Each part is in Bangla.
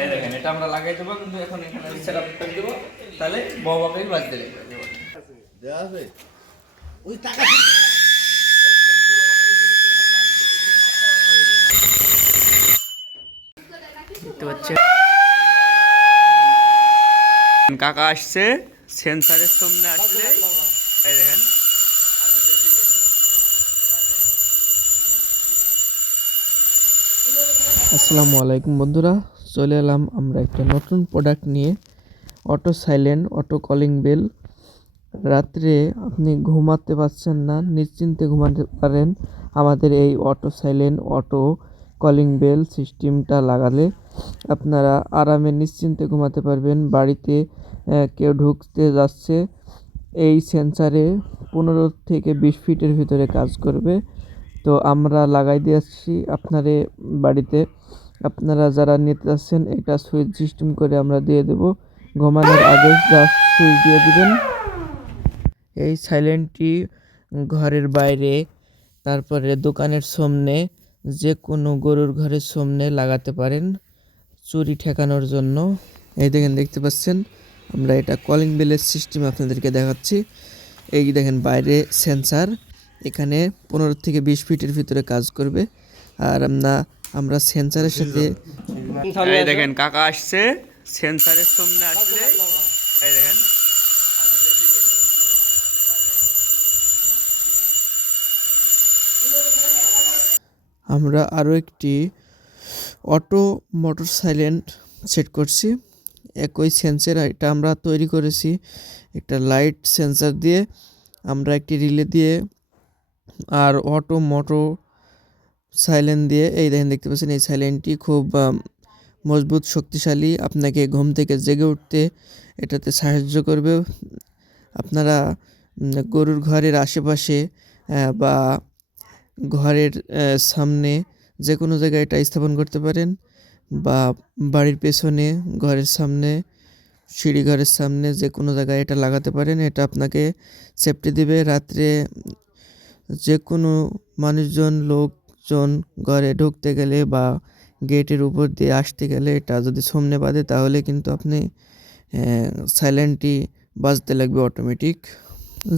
এই দেখেন এটা আমরা লাগাই দেবো, কিন্তু এখন এখানে সেটআপ করে দেবো, তাহলে ববাকেই বাজতে লাগবে। দেয়া আছে ওই টাকা দেখতে পাচ্ছেন কাকা আসছে সেন্সারের সামনে আসলে এই দেখেন আসসালামু আলাইকুম বন্ধুরা, চলে এলাম আমরা একটা নতুন প্রোডাক্ট নিয়ে। Auto silent auto calling bell. রাত্রে আপনি ঘুমাতে পারছেন না, নিশ্চিন্তে ঘুমাতে পারেন আমাদের এই auto silent auto calling bell সিস্টেমটা লাগালে আপনারা আরামে নিশ্চিন্তে ঘুমাতে পারবেন। বাড়িতে কেউ ঢুকতে যাচ্ছে, এই সেন্সারে 15 থেকে 20 ফিটের ভিতরে কাজ করবে। তো আমরা লাগাই দিয়েছি আপনারে বাড়িতে। আপনারা যারা নিতে যাচ্ছেন এটা সুইচ সিস্টেম করে আমরা দিয়ে দেব। ঘুমানোর আগে জাস্ট সুইচ দিয়ে দিবেন। এই সাইলেন্টটি ঘরের বাইরে, তারপরে দোকানের সামনে, যে কোনো গরুর ঘরের সামনে লাগাতে পারেন চুরি ঠেকানোর জন্য। এই দেখেন, দেখতে পাচ্ছেন আমরা এটা কলিং বেলের সিস্টেম আপনাদেরকে দেখাচ্ছি। এই দেখেন বাইরে সেন্সার, এখানে 15 থেকে 20 ফিটের ভিতরে কাজ করবে। আর আমরা সেন্সারের সাথে এই দেখেন কাকা আসছে সেন্সারের সামনে আসলে এই দেখেন আমরা আরও একটি অটো মোটর সাইলেন্ট সেট করছি একই সেন্সার। এটা আমরা তৈরি করেছি একটা লাইট সেন্সার দিয়ে, আমরা একটি রিলে দিয়ে আর অটো মোটর সাইলেন্ট দিয়ে। এই দেখেন, দেখতে পাচ্ছেন এই সাইলেন্টটি খুব মজবুত, শক্তিশালী, আপনাকে ঘুম থেকে জেগে উঠতে এটাতে সাহায্য করবে। আপনারা গরুর ঘরের আশেপাশে বা ঘরের সামনে যে কোনো জায়গায় এটা স্থাপন করতে পারেন, বা বাড়ির পেছনে, ঘরের সামনে, সিঁড়ি ঘরের সামনে, যে কোনো জায়গায় এটা লাগাতে পারেন। এটা আপনাকে সেফটি দেবে। রাত্রে যে কোনো মানুষজন, লোকজন ঘরে ঢুকতে গেলে বা গেটের উপর দিয়ে আসতে গেলে এটা যদি সামনে বাঁধে তাহলে কিন্তু আপনি সাইলেন্টটি বাজতে লাগবে অটোমেটিক।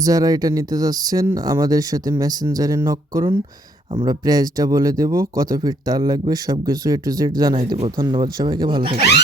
যারা এটা নিতে চাচ্ছেন আমাদের সাথে মেসেঞ্জারে নক করুন, আমরা প্রাইসটা বলে দেব, কত ফিট তার লাগবে, সব কিছু A to Z জানাই দেবো। ধন্যবাদ সবাইকে, ভালো থাকবেন।